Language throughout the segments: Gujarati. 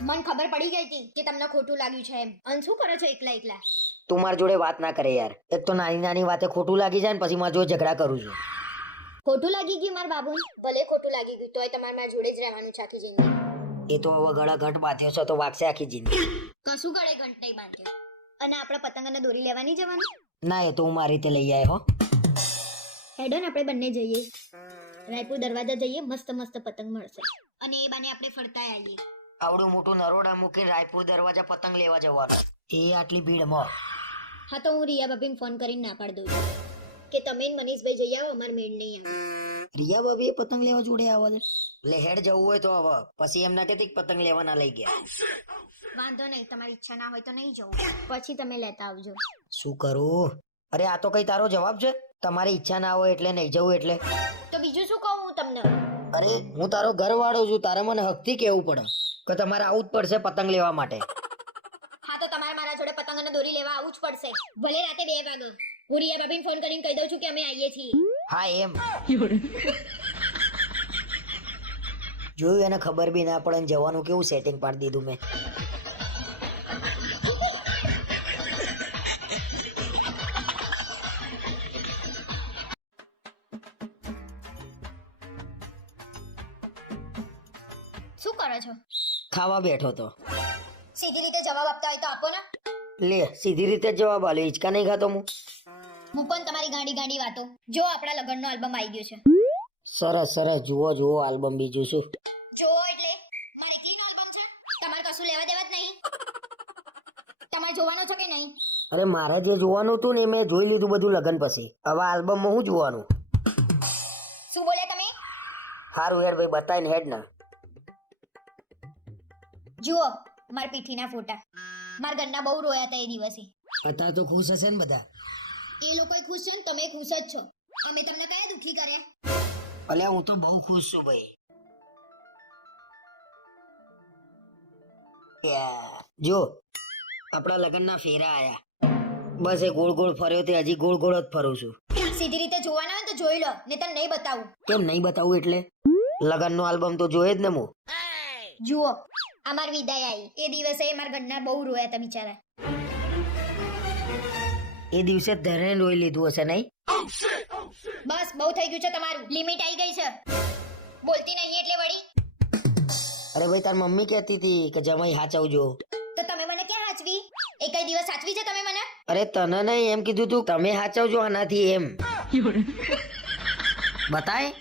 મન ખબર પડી ગઈ હતી કે તમને ખોટું લાગ્યું છે એમ. અને શું કરો છો એકલા એકલા? તું મારી જોડે વાત ના કરે યાર. એક તો નાની નાની વાતે ખોટું લાગી જાય ને પછી મારી જોડે ઝઘડા કરું છું. ખોટું લાગી ગયું મારા બાબુ? ભલે ખોટું લાગી ગયું તોય તમારે મારા જોડે જ રહેવાનું છે આખી જિંદગી. એ તો હવે ગળા ઘટ બાંધ્યો છે તો વાગશે આખી જિંદગી. કશું ગળે ઘંટ નહીં બાંધ્યો. અને આપણે પતંગ અને દોરી લેવા નહીં જવાનું? ના એ તો હું મારી રીતે લઈ આવ્યો. હેડો ને આપણે બંને જઈએ રાયપુર દરવાજા જઈએ, મસ્ત મસ્ત પતંગ મળશે અને એ બાને આપણે ફરતા આવીએ. આવડું મોટું નરોડા મૂકીને રાયપુર દરવાજા પતંગ લેવા જવાનું એ આટલી ભીડમાં? હા તો હું રિયા ભાભીને ફોન કરીને ના પાડી દઉં છું કે તમે ને મનીષભાઈ જઈ આવો, અમાર મેળ નહીં આવે. રિયા ભાભી પતંગ લેવા જોડે આવે છે? એટલે હેડ જવું હોય તો હવે પછી એમ ના કહેતી પતંગ લેવાના લઈ ગયા. વાંધો નહીં, તમારી ઈચ્છા ના હોય તો નહીં જવું, પછી તમે લેતા આવજો. શું કરું? અરે આ તો કઈ તારો જવાબ છે? તમારી ઈચ્છા ના હોય એટલે નહીં જવું એટલે? તો બીજું શું કહું હું તમને? અરે હું તારો ઘરવાળો છું, તારે મને હકથી કહેવું પડે કે તમારે આવું જ પડશે પતંગ લેવા માટે. હા તો તમારે મારા જોડે પતંગ અને દોરી લેવા આવું જ પડશે, ભલે રાતે 2 વાગે. હું રિયા ભાભીને ફોન કરીને કહી દઉં છું કે અમે આવીએ છીએ. હા એમ જોયું, એને ખબર બી ના પડે ને જવાનું કેવું સેટિંગ પાડી દીધું મેં. શું કરો છો? ખાવા બેઠો તો. સીધી રીતે જવાબ આપતા હોય તો આપો ને. લે સીધી રીતે જ જવાબ આલ્યો, હિંચકા નહીં ખાતો હું. મૂકો ને તમારી ગાંડી ગાંડી વાતો. જો આપણા લગ્નનો આલ્બમ આવી ગયો છે. સરસ સરસ, જુઓ જુઓ આલ્બમ. બીજું શું? જો એટલે મારી ક્લીન આલ્બમ છે, તમારે કશું લેવા દેવા જ નહીં. તમારે જોવાનો છે કે નહીં? અરે મારે જે જોવાનું હતું ને એ મેં જોઈ લીધું બધું લગન પછી. હવે આલ્બમમાં શું જોવાનું? શું બોલ્યા તમે? હારું હેડ ભાઈ, બતાવીને હેડ ના. જુઓ મારા પીઠીના ફોટા. મારા ઘરના બહુ રોયા હતા એ દિવસે. અત્યારે તો ખુશ હશે ને બધા? એ લોકોય ખુશ છે ને તમે ખુશ જ છો. અમે તમને કયા દુખી કર્યા? અલ્યા હું તો બહુ ખુશ છું ભાઈ. જો આપણા લગ્નના ફેરા આયા, બસ એ ગોળ ગોળ ફર્યો તે હજી ગોળ ગોળ જ ફરું છું. સીધી રીતે જોવાના હોય તો જોઈ લો, નહીતર નહીં બતાવું. કેમ નહીં બતાવું એટલે? લગ્નનો આલ્બમ તો જોયે જ ને હું. જુઓ આ મારી વિદાય આવી એ દિવસે મારા ઘરના બહુ રોયા હતા બિચારા. એ દિવસે ધરે રોઈ લીધું હશે નહીં? બસ બહુ થઈ ગયું છે તમારું, લિમિટ આવી ગઈ છે. બોલતી નહીં એટલે વળી. અરે ભાઈ તાર મમ્મી કહેતી હતી કે જમાઈ હાચવજો. તો તમે મને ક્યાં હાચવી? એ કઈ દિવસ સાચવી છે તમે મને? અરે તને નહીં, એમ કીધું તું તમે હાચવજો આનાથી એમ. બતાય.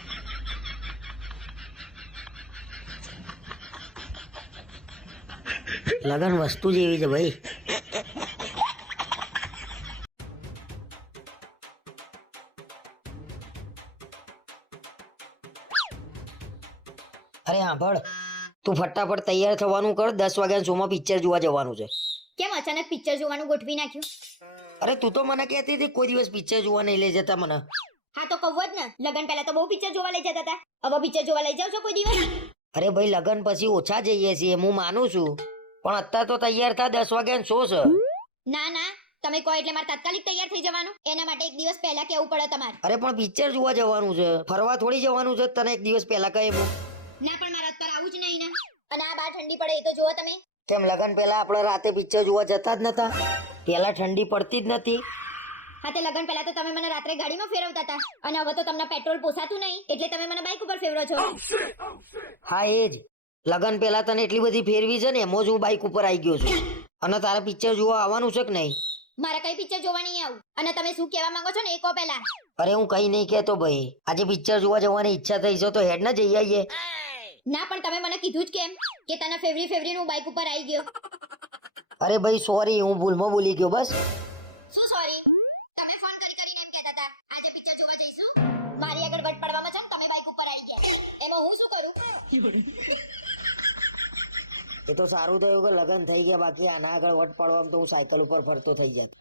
લગન વસ્તુ જેવી છે ભાઈ. અરે સાંભળ, તું ફટાફટ તૈયાર થવાનું કર, 10 વાગ્યા શોમાં પિક્ચર જોવા જવાનું છે. કેમ અચાનક પિક્ચર જોવાનું ગોઠવી નાખ્યું? અરે તું તો મને કહેતી હતી કોઈ દિવસ પિક્ચર જોવા નહીં લઈ જતા મને. હા તો કહું જ ને, લગન પહેલા તો બહુ પિક્ચર જોવા લઈ જતા હતા, હવે પિક્ચર જોવા લઈ જાવ છો કોઈ દિવસ? અરે ભાઈ લગન પછી ઓછા જઈએ છીએ હું માનું છું, પણ અત્યારે તો તૈયાર થા, 10 વાગ્યા શો છે. ના ના, તમે કહો એટલે મારે તાત્કાલિક તૈયાર થઈ જવાનું? એના માટે 1 દિવસ પહેલા કહેવું પડે તમારે. અરે પણ પિક્ચર જોવા જવાનું છે, ફરવા થોડી જવાનું છે. તને 1 દિવસ પહેલા કહે હું. ના પણ મારે અત્યારે આવું જ નહીં ને. અને આ બહાર ઠંડી પડે એ તો જુઓ તમે. કેમ લગન પહેલા આપણે રાતે પિક્ચર જોવા જતા જ નતા? પહેલા ઠંડી પડતી જ નથી. હા તે લગન પહેલા તો તમે મને રાત્રે ગાડીમાં ફેરવતા હતા, અને હવે તો તમને પેટ્રોલ પોસાતું નહીં એટલે તમે મને બાઇક ઉપર ફેરવો છો. હા એ જ, લગન પહેલા તને એટલી બધી ફેરવી છે ને એમાં જ હું બાઇક ઉપર આવી ગયો છું. અને તારે પિક્ચર જોવા આવવાનું છે કે નહીં? મારે કઈ પિક્ચર જોવા નહીં આવું. અને તમે શું કહેવા માંગો છો ને એ કહો પહેલા. અરે હું કઈ નહીં કહેતો ભાઈ, આજે પિક્ચર જોવા જવાની ઈચ્છા થઈ છે તો હેડ ના જઈ આવીએ. ના પણ તમે મને કીધું જ કેમ કે તને ફેવરી નું બાઇક ઉપર આવી ગયો? અરે ભાઈ સોરી, હું ભૂલમાં બોલી ગયો બસ. શું સોરી? તમે ફોન કરીને એમ કહેતા હતા આજે પિક્ચર જોવા જઈશું. મારી આગળ વટ પડવામાં છે ને તમે બાઇક ઉપર આવી ગયા, એમાં હું શું કરું? એ તો સારું થયું કે લગન થઈ ગયા, બાકી આના આગળ વટ પાડવામાં તો હું સાયકલ ઉપર ફરતો થઈ જાત.